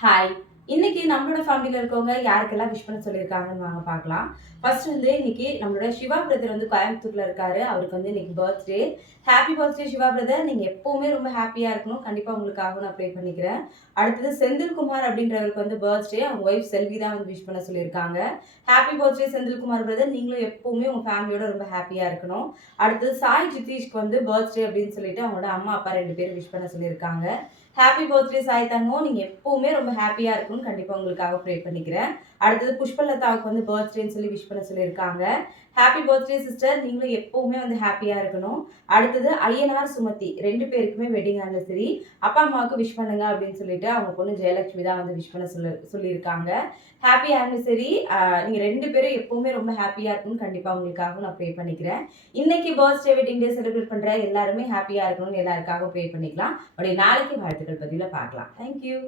Hi. இன்னைக்கு நம்மளோட ஃபேமிலில இருக்கவங்க யாருக்கெல்லாம் விஷ் பண்ண சொல்லியிருக்காங்கன்னு வாங்க பார்க்கலாம். ஃபர்ஸ்ட் இன்னைக்கு நம்மளோட சிவா பிரதர் கோயம்புத்தூர்ல இருக்காரு. அவருக்கு இன்னைக்கு birthday. Happy birthday Siva brother. நீங்க எப்பவுமே ரொம்ப ஹேப்பியா இருக்கணும். கண்டிப்பா உங்களுக்காக நான் ப்ரே பண்ணிக்கிறேன். அடுத்தது செந்தில்குமார் அப்படின்றவருக்கு பர்த்டே. அவங்க ஒய்ஃப் செல்வி தான் விஷ் பண்ண சொல்லியிருக்காங்க. Happy birthday Senthilkumar brother. நீங்களும் எப்பவுமே உங்க ஃபேமிலியோட ரொம்ப ஹேப்பியா இருக்கணும். அடுத்தது சாய் ஜிதீஷ்க்கு பர்த்டே அப்படின்னு சொல்லிட்டு அவங்களோட அம்மா, அப்பா 2 பேரும் விஷ் பண்ண சொல்லியிருக்காங்க. ஹேப்பி பர்த்டே சாய் தங்கம். நீங்க எப்பவுமே ரொம்ப ஹேப்பியா இருக்கணும்னு கண்டிப்பா உங்களுக்காக ப்ரே பண்ணிக்கிறேன். அடுத்தது புஷ்பலதாவுக்கு பர்த்டேன்னு சொல்லி விஷ் பண்ண சொல்லியிருக்காங்க. Happy birthday sister. நீங்களும் எப்பவுமே ஹேப்பியா இருக்கணும். அடுத்தது ஐயனார் சுமதி 2 பேருக்குமே வெட்டிங் ஆனிவர்சரி. அப்பா அம்மாவுக்கு விஷ் பண்ணுங்க அப்படின்னு சொல்லிட்டு அவங்க பொண்ணு ஜெயலட்சுமி தான் விஷ் பண்ண சொல்லியிருக்காங்க. Happy anniversary. நீங்க 2 பேரும் எப்பவுமே ரொம்ப ஹேப்பியா இருக்கணும்னு கண்டிப்பா உங்களுக்காக நான் ப்ரே பண்ணிக்கிறேன். இன்னைக்கு பர்த்டே வெட்டிங் டே செலிப்ரேட் பண்ற எல்லாருமே ஹேப்பியா இருக்கணும்னு எல்லாருக்காகவும் ப்ரே பண்ணிக்கலாம். அப்படி நாளைக்கு வாழ்த்துக்கள் பதிவுல பார்க்கலாம். Thank you.